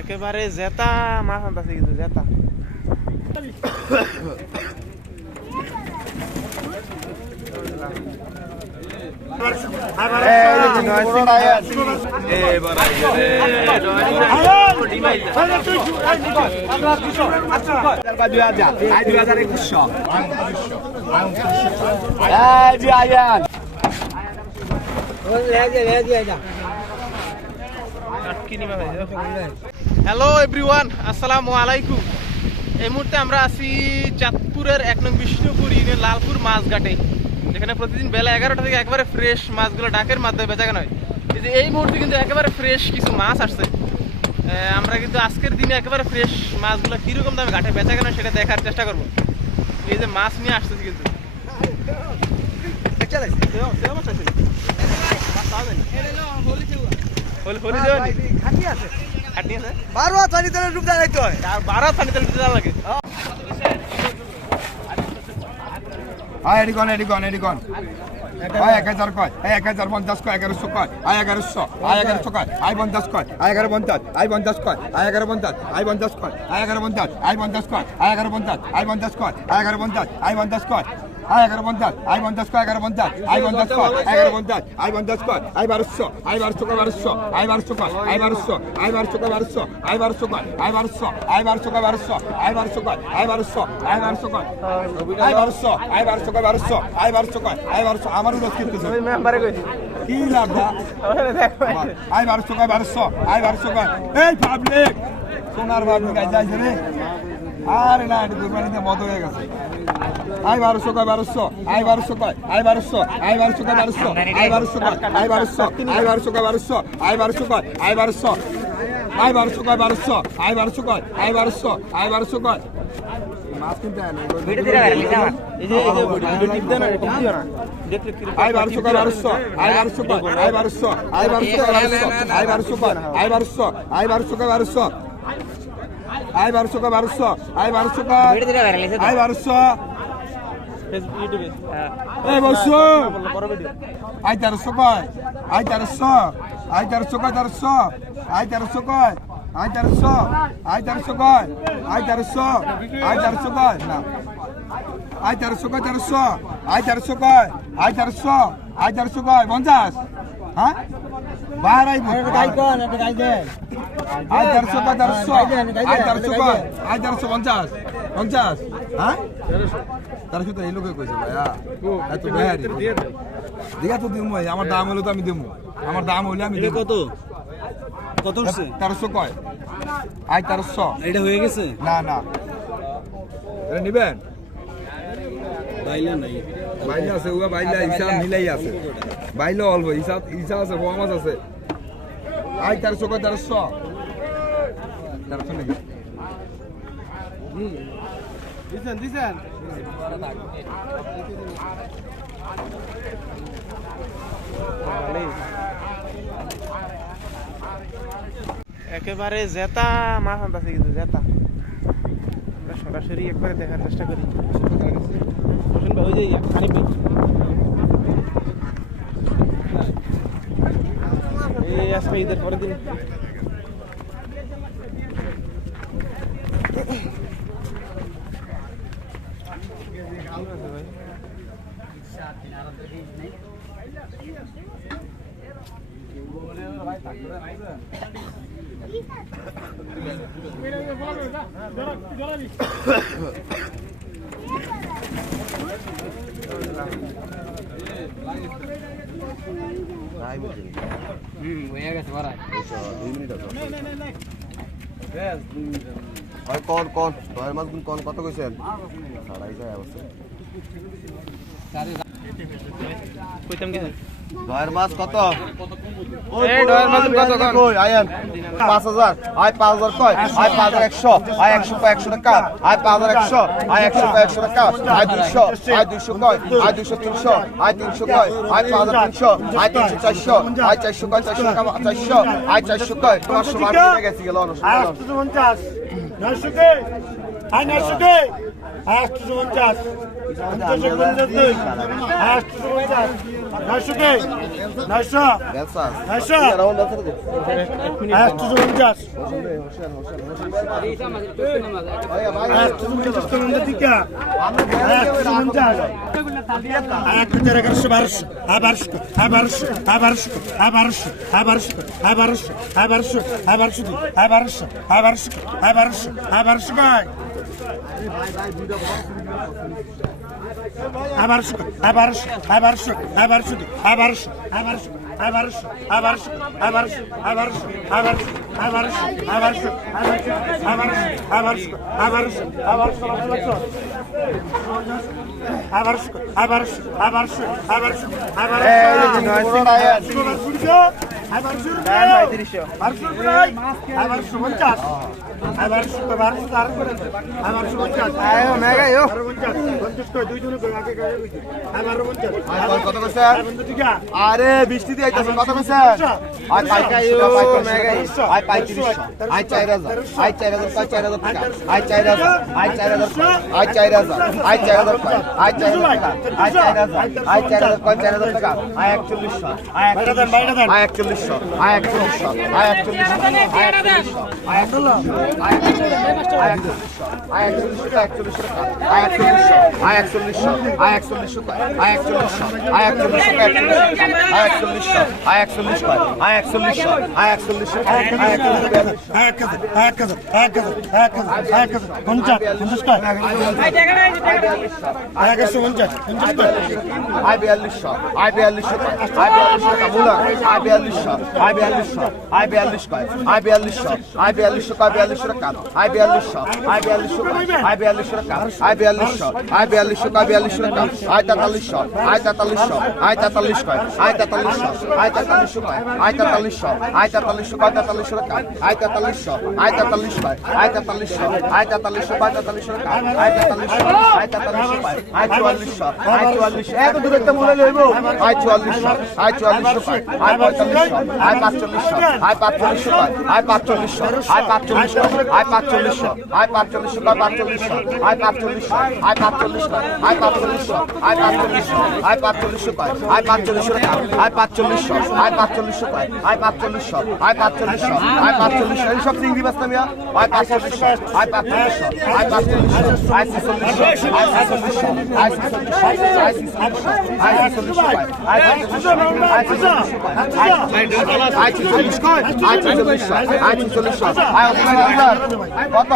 একেবারে জেতা মাছ আনতাছে কিন্তু জেতা। হাজার হ্যালো এভরিওয়ান আসসালামু আলাইকুম এই মুহূর্তে আমরা আছি চাঁদপুরের এক নং বিষ্ণুপুর ইউনিয়ন লালপুর মাছঘাটে। যেখানে প্রতিদিন বেলা এগারোটা থেকে একবারে ফ্রেশ মাছগুলো ডাকের মাধ্যমে বেচা কেনা হয়। এই যে এই মুহূর্তে কিন্তু একেবারে ফ্রেশ কিছু মাছ আসছে। আমরা কিন্তু আজকের দিনে একেবারে ফ্রেশ মাছগুলো কীরকম দামে ঘাটে বেচা কেনা হয় সেটা দেখার চেষ্টা করব। এই যে মাছ নিয়ে আসতেছি কিন্তু। হলি হলি নি? খাটনি আছে বারো তারিখ ধরে ডুব দাঁড়াইতে হয়। বারো পানি তেল দিতে লাগে আয় এডি কন এডি কন এডি কন। আয় এক হাজার কয় আয় এক হাজার পঞ্চাশ কয় এগারোশো কয় আয় এগারোশো আয় এগারোশো কয় আয় পঞ্চাশ কয় আয় এগারো পঞ্চাশ আয় পঞ্চাশ কয় আয় এগারো পঞ্চাশ আয় পঞ্চাশ কয় আয় এগারো পঞ্চাশ আয় পঞ্চাশ কয় আয় এগারো পঞ্চাশ আয় পঞ্চাশ কয় আয় এগারো পঞ্চাশ আয় পঞ্চাশ কয়। আয় এগারো পঞ্চাশ আয় পঞ্চাশ কয় এগারো পঞ্চাশ আয় পঞ্চাশ কয় এগারো পঞ্চাশ আয় পঞ্চাশ কয় আয় বারোশো আয় বারোশো কয় বারোশো আয় বারোশো কয় আয় বারোশো আয় বারোশো কয় বারোশো আয় বারোশো কয় আয় বারোশো আয় বারোশো কয় বারোশো আয় বারোশো কয় আয় বারোশো আয় বারোশো কয় আয় বারোশো আয় বারোশো কয় বারোশো আয় বারোশো কয় আয় বারোশো আমারও রোজ কিন্তু কি লাভ আয় বারোশো কয় বারোশো আয় বারোশো কয় এই পাবলিক সোনার আই যাইছে রে আরে না এটা কুরবানিতে মত হয়ে গেছে আয় বারোশো কয় বারোশো আয় বারোশো কয় আয় বারোশো আয় বারোশো কয় বারোশো আয় বারোশো কয় আয় বারোশো আয় বারোশো কয় বারোশো আয় বারোশো কয় আয় বারোশো আয় বারোশো কয় বারোশো আয় বারোশো কয় আয় বারোশো আয় বারোশো কয় আয় বারোশো কয় বারোশো আয় বারোশো কয় আয় বারোশো আয় বারোশো কয় বারোশো কয় আয় বারোশো আয় বারোশো কয় বারোশো আয় বারোশো কয় বারোশো? আয় বারোশো কয়? আয় বারোশো? ফেসবুক ইউটিউবে এই বসো আয় তেরোশো কয়? আয় তেরোশো? আয় তেরোশো কয় তেরোশো? আয় তেরোশো কয়? আয় তেরোশো? আয় তেরোশো কয়? আয় তেরোশো? আয় তেরোশো কয়? না। আয় তেরোশো কয় তেরোশো? আয় তেরোশো কয়? আয় তেরোশো? আয় তেরোশো কয়? পঞ্চাশ? হ্যাঁ? বাহার আইব আয় তেরোশো কয় তেরোশো আয় তেরোশো কয় আয় তেরোশো পঞ্চাশ। পঞ্চাশ। হ্যাঁ? তেরোশো তো এই লোকে কইছে ভাইয়া। এত বেহারি দিয়া তো দিমু ভাই, আমার দাম হলে তো আমি দিমু। আমার দাম হলে আমি দেবো কত? কত হচ্ছে? তেরোশো কয়? আয় তেরোশো এটা হয়ে গেছে? না না। এটা নিবেন? বাইলা নাই। বাইলে আছে ওয়া বাইলে হিসাব মিলাই আছে। বাইলে অল্প হিসাব হিসাব আছে বড় মাছ আছে। তেরোশো কয় তেরোশো তেরোশো নাকি? দিছেন দিছেন? একেবারে জেতা মাছ আনতাছে কিন্তু জেতা। আমরা সরাসরি একবারে দেখার চেষ্টা করি। ওই যে এই আজকে ঈদের পরের দিন হয় কন কন দয়ের মাছ কন কত কইছেন? সাড়াই যায় অবশ্য কইতাম কিছু ডয়ের মাছ কত? এই ডয়ের মাছ কত কই আয়ান 5000 আয় 5000 কয়? আয় 5100 আয় 100 কয় 100 টাকা? আয় 5100 আয় 100 কয় 100 টাকা? আয় 200 আয় 200 কয়? আয় 200 300 আয় 300 কয়? আয় 5300 আয় 300 400 আয় 400 কয়? 400 টাকা 400 আয় 400 কয়? 500 মার হয়ে গেছে গেল 850 900 কে আয় 900 কে আয় 850 850 850 Naşuke. Naşa. Naşa. Ayak tuzu olacağız. Ayak tuzu olacağız. Ayak tuzu olacağız. Ayak tuzu karşı barış. Ha barış. Ha barış. Ha barış. Ha barış. Ha barış. Ha barış. Ha barış. Ha barış. Ha barış. Ha barış. Ha barış. Ha barış. Ha barış. Ha barış. আবারশো আবারশো আবারশো আবারশো আবারশো আবারশো আবারশো আবারশো আবারশো আবারশো আবারশো আবারশো আরে বৃষ্টি দিয়ে কত মেগা আই পাইকাই ও মেগাই আই পঁয়ত্রিশশো আই চার হাজার আই চার হাজার কয় চার হাজার টাকা আই চার হাজার আই চার হাজার আই চার হাজার আই চার হাজার কয় আই চার হাজার টাকা আই চার হাজার আই চার হাজার কয় চার হাজার টাকা আই একচল্লিশশো আই একচল্লিশশো আই একচল্লিশশো আই একচল্লিশশো আই একচল্লিশশো আই একচল্লিশশো আই একচল্লিশশো আই একচল্লিশশো আই একচল্লিশশো একচল্লিশশো টাকা আই একচল্লিশশো আই একচল্লিশশো আই একচল্লিশশো আই একচল্লিশশো আই একচল্লিশশো আই একচল্লিশশো আই একচল্লিশশো আই একচল্লিশশো আই একচল্লিশশো আই একচল্লিশশো আয় তেতাল্লিশ আয় তেতাল্লিশ আয় তেতাল্লিশ আয় তেতাল্লিশ আয় তেতাল্লিশ আয় তেতাল্লিশ টাকা আয় তেতাল্লিশশো আয় তেতাল্লিশশো আয় তেতাল্লিশশো আয় তেতাল্লিশশো পায় তেতাল্লিশশো টাকা আয় তেতাল্লিশশো আয় তেতাল্লিশশো পায় আয় চুয়াল্লিশশো আয় চুয়াল্লিশশো এত দূর একটা মোবাইল হইব আয় চুয়াল্লিশশো আয় চুয়াল্লিশশো পায় আয় পঁয়তাল্লিশশো আয় পাঁচচল্লিশশো আয় পাঁচচল্লিশশো পায় আয় পাঁচচল্লিশশো আয় পাঁচচল্লিশশো আয় পাঁচচল্লিশশো আয় পাঁচচল্লিশশো পায় পাঁচচল্লিশশো আয় পাঁচচল্লিশশো আয় পাঁচচল্লিশশো আয় পাঁচচল্লিশশো আয় পাঁচচল্লিশশো আয় পাঁচচল্লিশশো পায় আয় পাঁচচল্লিশশো টাকা আয় পাঁচচল্লিশশো আয় পাঁচচল্লিশশো পায় আয় পাঁচচল্লিশশো আয় পাঁচচল্লিশশো আই পাঁচচল্লিশশো এই সব চিংড়ি বাস্তা মিয়া আই পাঁচচল্লিশশো আই পাঁচচল্লিশশো আই পাঁচচল্লিশশো আই ছিচল্লিশশো আই ছিচল্লিশশো আই ছিচল্লিশশো আই ছিচল্লিশশো আই ছিচল্লিশশো কয় আই ছিচল্লিশশো আই ছিচল্লিশশো কয় আই ছিচল্লিশ কয় আই ছিচল্লিশশো আই ছিচল্লিশশো আই হাজার কত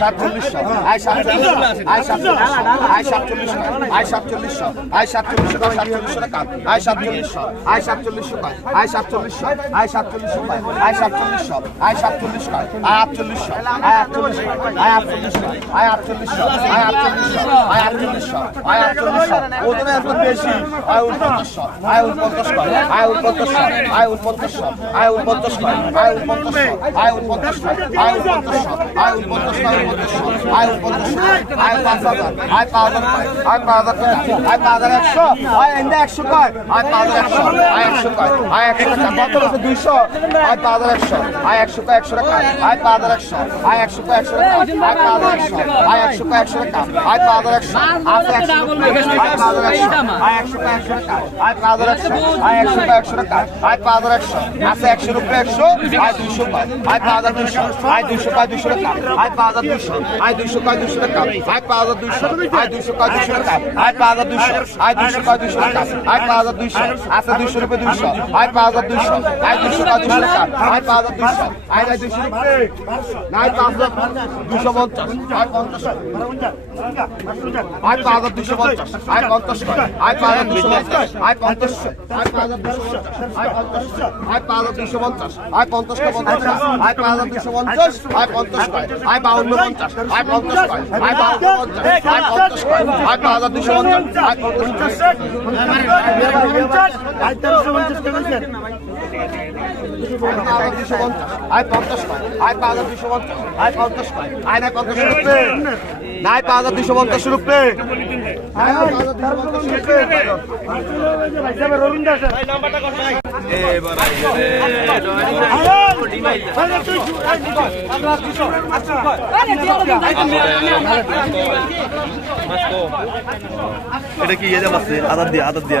সাতচল্লিশশো আই সাতচল্লিশশো আই সাতচল্লিশশো আই সাতচল্লিশশো আই সাতচল্লিশশো আই সাতচল্লিশশো কয় সাতচল্লিশশো টাকা আই সাতচল্লিশশো আই সাতচল্লিশশো কয় আই সাতচল্লিশশো আই একশো একশো কয় আই পাঁচ হাজার একশো কয় একশো দুইশো আই পাঁচ হাজার একশো একশো কয় একশো টাকা আই পাঁচ হাজার একশো একশো একশো টাকা আই পাঁচ একশো আই একশো একশো টাকা আই পাঁচ হাজার একশো আছে একশো হাজার একশো একশো কয় একশো টাকা আই পাঁচ একশো আই একশো একশো টাকা আই পাঁচ একশো আছে একশো রুপে একশো আই দুইশো আই পাঁচ হাজার দুইশো আই দুইশো কয় দুইশো টাকা আই পাঁচ হাজার দুইশো আই দুইশো কয় দুইশো টাকা আই পাঁচ দুইশো আই দুইশো দুইশো টাকা আই পাঁচ দুইশো আই দুইশো দুইশো টাকা আই পাঁচ দুইশো আছে দুইশো রুপে দুইশো আই পাঁচ হাজার দুইশো আই দুইশো কয় দুইশো টাকা আই পাঁচ হাজার দুইশো আই নাই দুইশো নাই পাঁচ হাজার দুইশো পঞ্চাশ আই পঞ্চাশ আই পাঁচ হাজার দুইশো পঞ্চাশ আই পঞ্চাশ আই পাঁচ হাজার দুইশো পঞ্চাশ আই পঞ্চাশ আই পাঁচ হাজার দুইশো পঞ্চাশ আই পাঁচ হাজার দুইশো পঞ্চাশ আই পঞ্চাশ পঞ্চাশ আই পাঁচ হাজার দুইশো পঞ্চাশ পঞ্চাশ আয় পঞ্চাশ পায় আয় পাঁচ দুশো পঞ্চাশ। আয় পঞ্চাশ পায় আয় না পঞ্চাশ আই পাঁচ হাজার দুইশো পঞ্চাশ রুপে এটা কি ইয়ে যাচ্ছে আদার দিয়ে আদার দিয়ে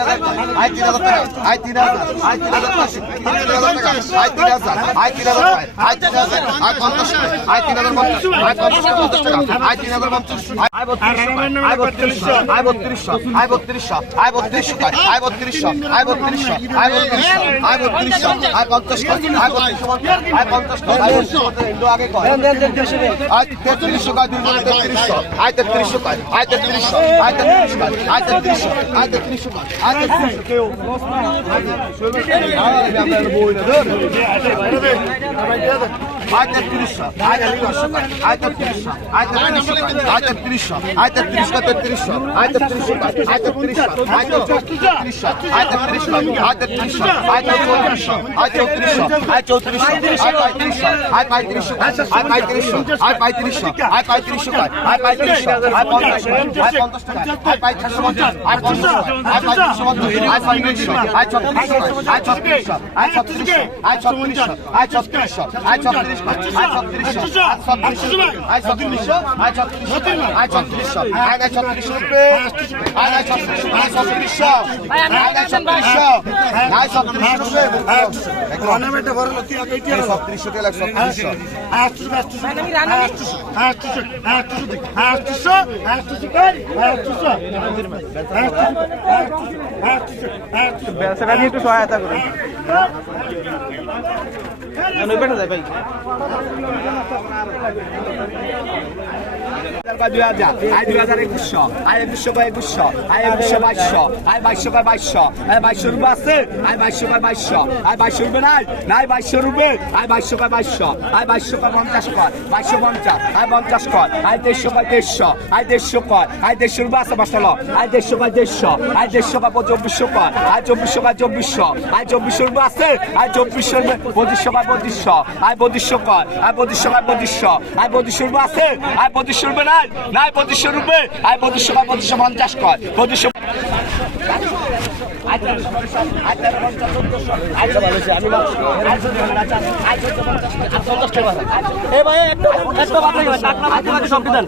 আয় তিন হাজার টাকা আয় তিন হাজার আয় তিন হাজার টাকা আয় তিন হাজার আয় তিন হাজার আয় তিন হাজার আয় পঞ্চাশ আয় তিন হাজার পঞ্চাশ আয় পঞ্চাশ পঞ্চাশ টাকা আয় তিন হাজার পঞ্চাশ আয় বত্রিশশো আয় বত্রিশশো আয় বত্রিশশো আয় বত্রিশশো আয় বত্রিশশো আয় বত্রিশশো আয় বত্রিশশো আয় বত্রিশশো আয় বত্রিশশো পঞ্চাশ আয় বত্রিশশো আয় পঞ্চাশ আয় ইন্দু আগে কয় আয় তেত্রিশশো কয় দুই বলে তেত্রিশশো আয় তেত্রিশশো কয় আয় তেত্রিশশো আয় তেত্রিশশো আয় তেত্রিশশো আয় তেত্রিশশো আয় তেত্রিশশো তেত্রিশশো আয় তেত্রিশশো আয় তেত্রিশশো আয় তেত্রিশশো আয় তেত্রিশশো তেত্রিশশো আয় তেত্রিশশো আয় তেত্রিশশো আয় তেত্রিশশো আয় তেত্রিশশো আয় তেত্রিশশো আয় চৌত্রিশশো আয় চৌত্রিশশো আয় চৌত্রিশশো আয় পঁয়ত্রিশশো আয় পঁয়ত্রিশশো আয় পঁয়ত্রিশশো আয় পঁয়ত্রিশশো আয় পঁয়ত্রিশশো আয় পঁয়ত্রিশশো আয় পঞ্চাশ আয় পঞ্চাশ আয় পঁয়ত্রিশশো আয় পঞ্চাশ আয় পঞ্চাশ আটশো আটশো আটশো আটশো ব্যবসাটা নিয়ে একটু সহায়তা করুন বেটা যায় ভাই দুই হাজার আয় দুই আছে আয় বাইশশো পঞ্চাশ কর বাইশশো পঞ্চাশ আয় পঞ্চাশ কর আয় দেড়শো বা দেড়শো আয় দেড়শো কর আয় দেড়শো রুপে আছে পাঁচটা লো আয় দেড়শো বা আয় দেড়শো বা চব্বিশশো কর আয় চব্বিশশো বা চব্বিশশো আয় চব্বিশশো রুপে আছে আয় চব্বিশশো পঁচিশশো বা পঁচিশশো আয় পঁচিশশো কর আয় পঁচিশশো বা পঁচিশশো আয় পঁচিশশো রুপে আছে আয় পঁচিশশো রুপে নাই নাই পঁচিশশো রুপে আয় পঁচিশশো বা পঁচিশশো পঞ্চাশ কর পঁচিশশো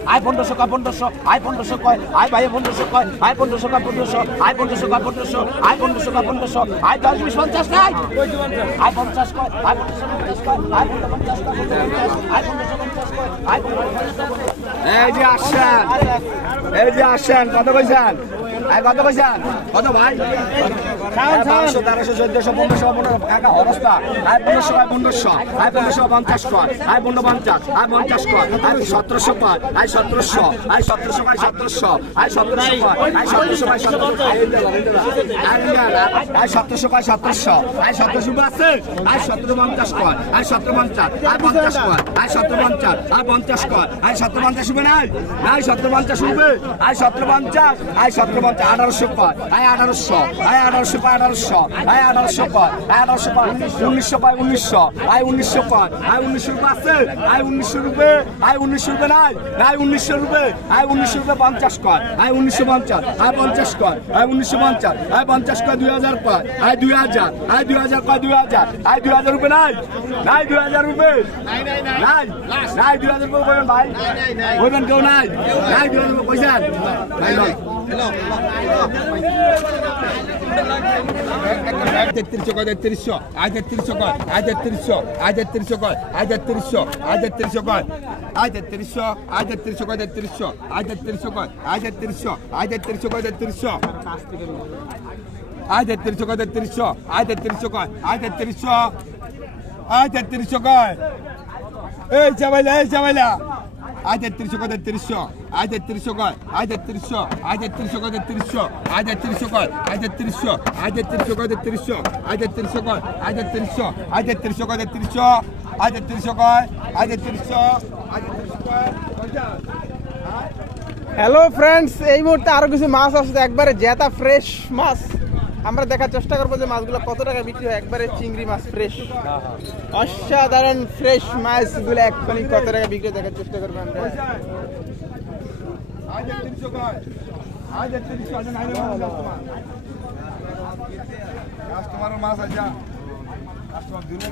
আই পনেরোশো কয় পনেরোশো আই পনেরোশো কয় আই ভাই পনেরোশো কয় আই পনেরোশো কয় পনেরোশো আই পনেরোশো কয় পনেরোশো আই পনেরোশো কয় পনেরোশো আই দশ বিশ পঞ্চাশ নাই আই পঞ্চাশ কয় আই পনেরোশো পঞ্চাশ কয় আই পঞ্চাশ আই পনেরোশো আই এই যে আসেন, এই যে আসেন কত কইছেন? আই কত কত ভাই? বারোশো তেরোশো, চোদ্দশো, পনেরোশো, পনেরো একা অবস্থা। আই পনেরোশো আই পনেরোশো আই পনেরোশো, পঞ্চাশ কর। আই পনেরো, পঞ্চাশ আই পঞ্চাশ কর। আই সতেরোশো কর। আই সতেরোশো আই সতেরোশো আই সতেরোশো আই সতেরোশো আই সতেরোশো আই সতেরোশো আই সতেরোশো আই সতেরোশো। আই সতেরোশো আছে। আই সতেরো, পঞ্চাশ কর। আই সতেরো, পঞ্চাশ। আই পঞ্চাশ কর। আই সতেরো, পঞ্চাশ। আই পঞ্চাশ কর। আই সতেরো, পঞ্চাশ রুপে নাই? নাই, সতেরো, পঞ্চাশ রুপে আই সতেরো, পঞ্চাশ। আই সতেরো, পঞ্চাশ, আঠারোশো আঠারোশো। কর আঠারোশো আই আঠারোশো কর আই আঠারোশো কর উনিশশো কর উনিশশো আই উনিশশো কর আই উনিশশো রুপে আছে আই উনিশশো রুপে আই উনিশশো রুপে নাই নাই উনিশশো রুপে আই উনিশশো রুপে পঞ্চাশ কর আই উনিশশো পঞ্চাশ আই পঞ্চাশ কর আই উনিশশো পঞ্চাশ আই পঞ্চাশ কর দুই হাজার কর আই দুই হাজার আই দুই হাজার কর দুই হাজার আই দুই হাজার রুপে নাই নাই দুই হাজার রুপে নাই নাই দুই হাজার রুপে বলবেন ভাই বলবেন কেউ নাই নাই দুই হাজার রুপে কইছেন নাই নয় তেত্রিশশো কয় তেত্রিশশো আয় তেত্রিশশো কয় আয় তেত্রিশশো আয় তেত্রিশশো কয় আয় তেত্রিশশো আয় তেত্রিশশো কয় আয় তেত্রিশশো আয় তেত্রিশশো কয় তেত্রিশশো আয় তেত্রিশশো কয় আয় তেত্রিশশো আয় তেত্রিশশো কয় তেত্রিশশো আয় তেত্রিশশো কয় তেত্রিশশো আয় তেত্রিশশো কয় আয় তেত্রিশশো আয় তেত্রিশশো কয় এই চাবাইলা এই চাবাইলা আজ তেত্রিশশো কয় তেত্রিশশো আজ তেত্রিশশো কয় আজ তেত্রিশশো আজ তেত্রিশশো কয় তেত্রিশশো আজ তেত্রিশশো কয় আজ তেত্রিশশো আজ তেত্রিশশো কয় তেত্রিশশো আজ তেত্রিশশো কয় আজ তেত্রিশশো আজ তেত্রিশশো কয় তেত্রিশশো আজ তেত্রিশশো কয় আজ তেত্রিশশো আজ হ্যালো ফ্রেন্ডস এই মুহূর্তে আরও কিছু মাছ আসছে একবারে জেতা ফ্রেশ মাছ আমরা দেখার চেষ্টা করব যে মাছগুলো কত টাকা বিক্রি হয়। একবারে চিংড়ি মাছ ফ্রেশ অসাধারণ ফ্রেশ মাছগুলো এক্ষুনি কত টাকা বিক্রি দেখার চেষ্টা করব আমরা। কাস্টমারের মাছ আছে কাস্টমার দিল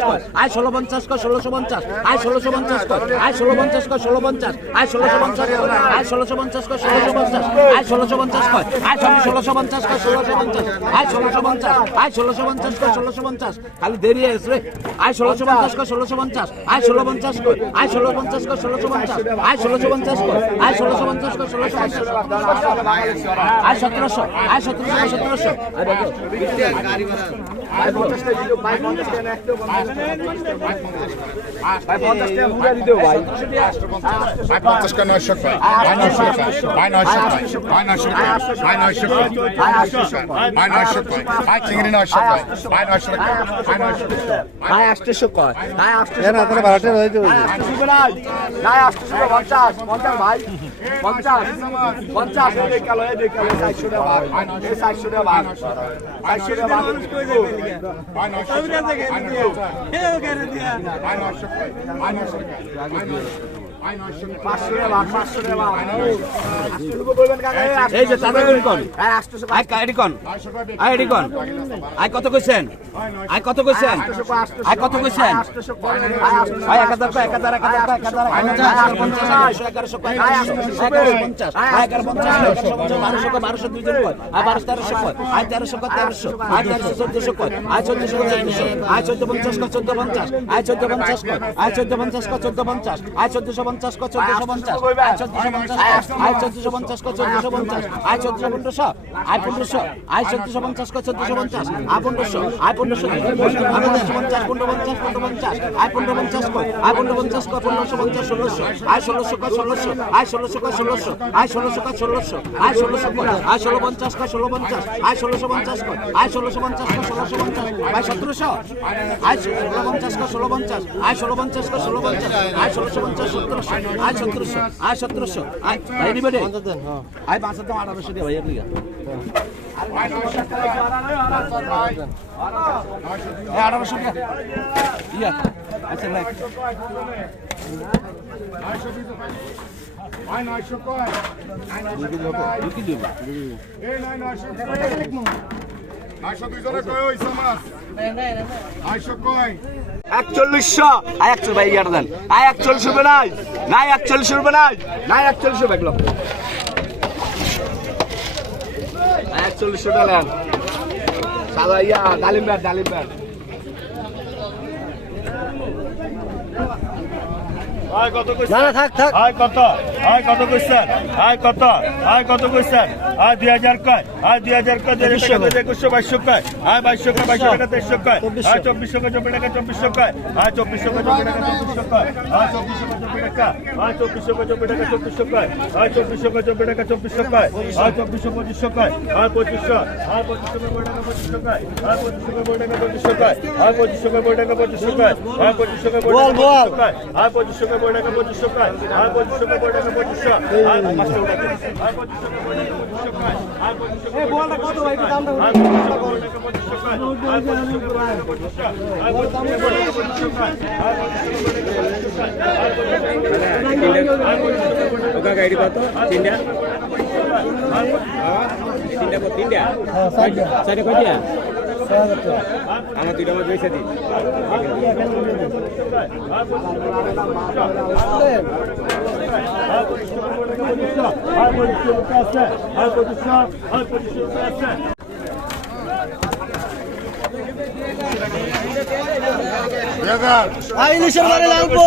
কয় আয় পঞ্চাশ আয় পঞ্চাশ পঞ্চাশ পঞ্চাশ ষোলোশো পঞ্চাশ পঞ্চাশ পঞ্চাশ আয় পঞ্চাশ আয় আয় পঞ্চাশ আয় পঞ্চাশ আয় পঞ্চাশ খালি দেরি আছে আয় ষোলোশো পঞ্চাশ কর ষোলোশো পঞ্চাশ আয় ষোলো পঞ্চাশ কর, আয় ষোলো পঞ্চাশ কর ষোলোশো পঞ্চাশ আয় ষোলোশো পঞ্চাশ কর, আয় ষোলোশো পঞ্চাশ কর ষোলোশো পঞ্চাশ আয় সতেরোশো আয় সতেরোশো সতেরোশো আয় পঞ্চাশ কা নয়শো আয় আয় আয় আয় আয় আয় আয় আয় আয় আয় আয় পঞ্চাশ ভাই পঞ্চাশ পঞ্চাশ এই কালো এই কালো চারশো টাকা ভাগ এই চারশো টাকা ভাগ চারশো টাকা ভাগ পাঁচশো টাকা এই যে করি কন। কন। আয় কত কইছেন? আয়, কত কইছেন? আয় এক হাজার এক হাজার এক হাজার পঞ্চাশ বারোশো বারোশো দুইজন কয়, আয়, বারোশো, তেরোশো কয়, আয়, তেরোশো কয়, তেরোশো, আয়, তেরোশো চোদ্দশো কয় চোদ্দশো আয়, চোদ্দ পঞ্চাশ কয়, চোদ্দ পঞ্চাশ, আয়, চোদ্দ পঞ্চাশ কয়, আয়, চোদ্দ পঞ্চাশ কয় পঞ্চাশ, আয়, চোদ্দশো পঞ্চাশ কয় চোদ্দশো পঞ্চাশ আয় চোদ্দশো পঞ্চাশ আয় চোদ্দশো পঞ্চাশ কয় চোদ্দশো পঞ্চাশ আয় চোদ্দশো পনেরোশো আয় পনেরোশো আয় চোদ্দশো পঞ্চাশ কয় চোদ্দশো পঞ্চাশ আয় পনেরোশো আয় পনেরোশো আয় পনেরোশো পঞ্চাশ পনেরো পঞ্চাশ পনেরো পঞ্চাশ আয় পনেরো পঞ্চাশ কয় আয় পনেরো পঞ্চাশ কয় পনেরোশো পঞ্চাশ ষোলোশো আয় ষোলোশো কয় ষোলোশো আয় ষোলোশো কয় ষোলোশো আয় ষোলোশো কয় ষোলোশো আয় ষোলোশো কয় আয় ষোলো পঞ্চাশ কয় ষোলো পঞ্চাশ আয় ষোলোশো পঞ্চাশ কয় আয় ষোলোশো পঞ্চাশ কয় ষোলোশো পঞ্চাশ আয় সতেরোশো আয় ষোলো পঞ্চাশ কয় ষোলো পঞ্চাশ আয় ষোলো পঞ্চাশ ষোলো পঞ্চাশ আয় ষোলোশো পঞ্চাশ সতেরোশো। আয় সতেরোশো। আয় সতেরোশো। আয় ভাই নিবে রে আয় পাঁচ হাজার আঠারোশো দিয়ে ভাই আপনি আঠারোশো ইয়া আচ্ছা দুইজনে কয় সমাজ? নয়শো কয়? একচল্লিশশো। আয় একচল্লিশ, ভাই ইয়ার দেন। আয় একচল্লিশ রুপে নাই। নাই একচল্লিশ রুপে নাই। নাই একচল্লিশ রুপে, এগুলো। আয় একচল্লিশ রুপে নেন। সাদা ইয়া, ডালিম ব্যাট ডালিম ব্যাট। আয় কত কইছেন না থাক থাক আয় কত আয় কত কইছেন আয় কত আয় কত কইছেন আয় দুই হাজার কয় আয় দুই হাজার কয় দুই হাজার টাকা একুশশো বাইশশো কয় আয় বাইশশো কয় বাইশশো টাকা তেইশশো কয় আয় চব্বিশশো কয় চব্বিশ টাকা চব্বিশশো কয় আয় চব্বিশশো কয় চব্বিশ টাকা চব্বিশশো কয় আয় চব্বিশশো কয় চব্বিশ টাকা আয় চব্বিশশো কয় চব্বিশ টাকা চব্বিশশো কয় আয় চব্বিশশো কয় চব্বিশ টাকা চব্বিশশো কয় আয় চব্বিশশো পঁচিশশো কয় আয় কয় কয় কয় কয় কয় কয় কয় কয় কয় বই টাকা পঁচিশশো কয় আয় পঁচিশশো বই টাকা পঁচিশশো আয় পঁচিশশো টাকা আয় পঁচিশশো তিনটা তিনটা তিনটা কয়টা আমার দুইটা মাছ বেঁচে দিই। ইলিশের বারে লাগবো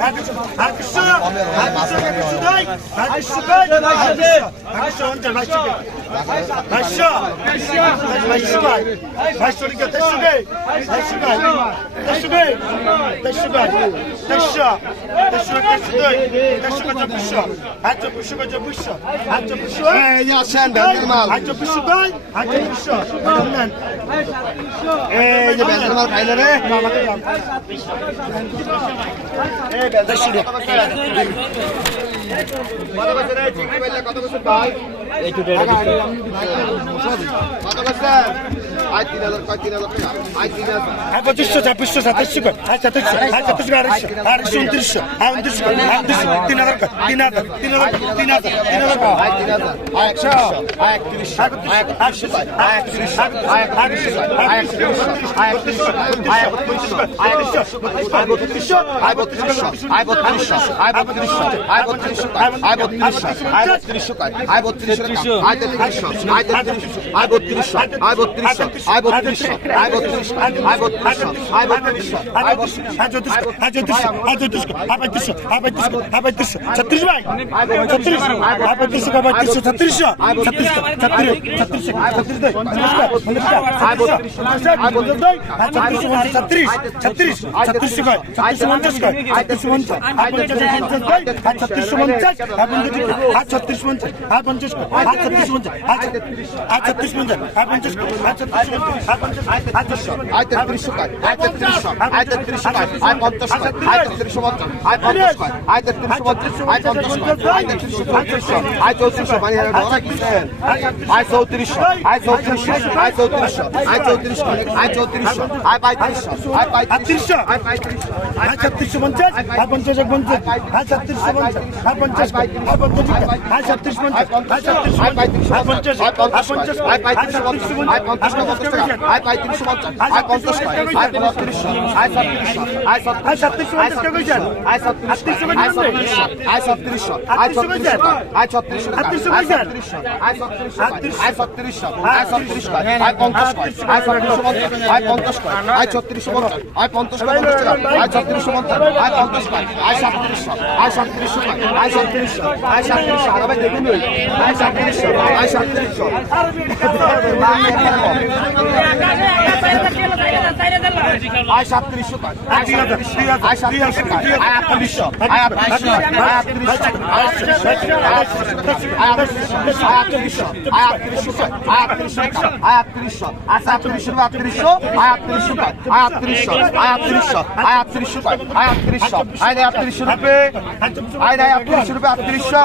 Hakkışı, hakkışı, hakkışı day, hakkışı day, hakkışı onca, hakkışı day. Hakkışı, hakkışı day, hakkışı day, taşı day, taşı day, taşı day, taşı day, taşı, taşı, taşı day, taşı baca puşa, hatta puşa baca puşa, hatta puşa. Ee ya sen ben normal. Hatta puşa day, hatta puşa, adamdan. Ee ya ben normal kayları. Ee কত বছর ভাই কত বছর হ্যাঁ পঁচিশশো, ছাব্বিশশো, সাতাশশো কর। হ্যাঁ সাতাশশো হ্যাঁ সাতাশশো আড়াইশো আড়াইশো, উনত্রিশশো হ্যাঁ উনত্রিশশো হ্যাঁ, উনত্রিশশো তিন হাজার কর, তিন হাজার তিন হাজার তিন হাজার তিন হাজার একশো একত্রিশশো একত্রিশশো একত্রিশশো একত্রিশশো একত্রিশশো একত্রিশশো একত্রিশশো আয় বত্রিশ আয় বত্রিশ আয় বত্রিশ আয় বত্রিশ আয় বত্রিশ আয় চৌত্রিশ আয় চৌত্রিশ আয় চৌত্রিশ আয় পঁয়ত্রিশ আয় পঁয়ত্রিশ আয় পঁয়ত্রিশ ছত্রিশ ভাই ছত্রিশ আয় পঁয়ত্রিশ আয় পঁয়ত্রিশ ছত্রিশ ছত্রিশ ছত্রিশ ছত্রিশ আয় বত্রিশ আয় বত্রিশ ছত্রিশ ছত্রিশ ছত্রিশ কয় ছত্রিশ পঞ্চাশ কয় ছত্রিশ পঞ্চাশ আয় পঞ্চাশ পঞ্চাশ কয় আয় ছত্রিশ আয় তেত্রিশ কয় আয় তেত্রিশ আয় তেত্রিশ কয় আয় পঞ্চাশ কয় আয় তেত্রিশ পঞ্চাশ আয় পঞ্চাশ কয় আয় তেত্রিশ পঞ্চাশ আয় পঞ্চাশ কয় আয় তেত্রিশ পঞ্চাশ আয় চৌত্রিশ মানে আয় চৌত্রিশ আয় চৌত্রিশ আয় চৌত্রিশ আয় চৌত্রিশ আয় চৌত্রিশ আয় পঁয়ত্রিশ আয় পঁয়ত্রিশ আয় পঁয়ত্রিশ আয় ছত্রিশ পঞ্চাশ আয় পঞ্চাশ পঞ্চাশ আয় ছত্রিশ পঞ্চাশ আয় পঞ্চাশ আয় পঞ্চাশ আয় ছত্রিশ পঞ্চাশ আয় ছত্রিশ পঞ্চাশ আয় পঞ্চাশ আয় পঞ্চাশ আয় পঞ্চাশ আয় পঞ্চাশ পঞ্চাশ টাকা আয় পঁয়ত্রিশশো পঞ্চাশ আয় পঞ্চাশ টাকা আয় পঁয়ত্রিশশো আয় সাতত্রিশশো আয় সাত আয় সাতত্রিশশো আয় সাতত্রিশশো আয় সাতত্রিশশো আয় সাতত্রিশশো আয় ছত্রিশশো আয় ছত্রিশশো আয় সাতত্রিশশো আয় ছত্রিশশো আয় সাতত্রিশশো আয় সাতত্রিশশো আয় পঞ্চাশ আয় সাতত্রিশশো পঞ্চাশ আয় পঞ্চাশ আয় ছত্রিশশো পঞ্চাশ আয় পঞ্চাশ আয় ছত্রিশশো পঞ্চাশ আয় পঞ্চাশ আয় সাতত্রিশশো আয় সাতত্রিশশো আয় সাতত্রিশশো আয় সাতত্রিশশো আরে ভাই দেখুন আয় সাতত্রিশশো আয় সাতত্রিশশো আয় সাতত্রিশশো আয় সাতত্রিশশো আয় আটত্রিশশো আয় আটত্রিশশো আয় আটত্রিশশো আয় আটত্রিশশো আয় আটত্রিশশো আয় আটত্রিশশো আয় আটত্রিশশো আয় সাতত্রিশশো আটত্রিশশো আয় আটত্রিশশো আয় আটত্রিশশো আয় আটত্রিশশো আয় আটত্রিশশো আয় আটত্রিশশো আয় দেয় আটত্রিশশো রুপে আয় দেয় আটত্রিশশো রুপে আটত্রিশশো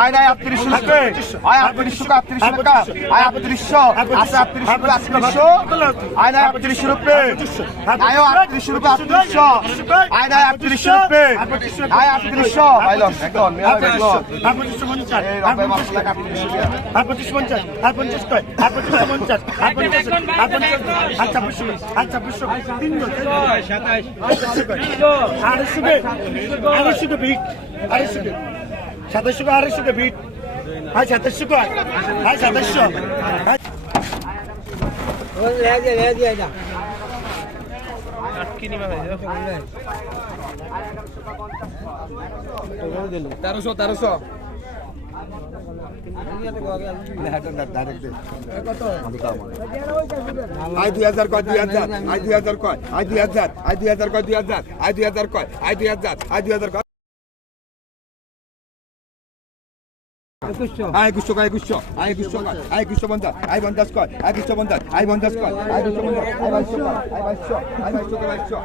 আয় দেয় আটত্রিশশো রুপে আয় আটত্রিশশো আটত্রিশশো টাকা আয় আটত্রিশশো সাতাশ। আড়াইশো ভিট হ্যাঁ সাতাশশো হ্যাঁ সাতাশশো হ্যাঁ আর সাতাশশো আটকিনি মা ভাই তেরোশো তেরোশো আই দুই হাজার কয় দুই হাজার আই দুই হাজার কয় আই দুই হাজার আই দুই হাজার কয় দুই দুই হাজার কয় আয় একুশশো কয় একুশশো। আয় একুশশো আয় একুশশো পঞ্চাশ। আয় পঞ্চাশ কয় আয় একুশশো পঞ্চাশ, আয় পঞ্চাশ কয় আয় দুশো পঞ্চাশ, আয় বাইশশো আয় বাইশশো আয় বাইশশো কয় বাইশশো।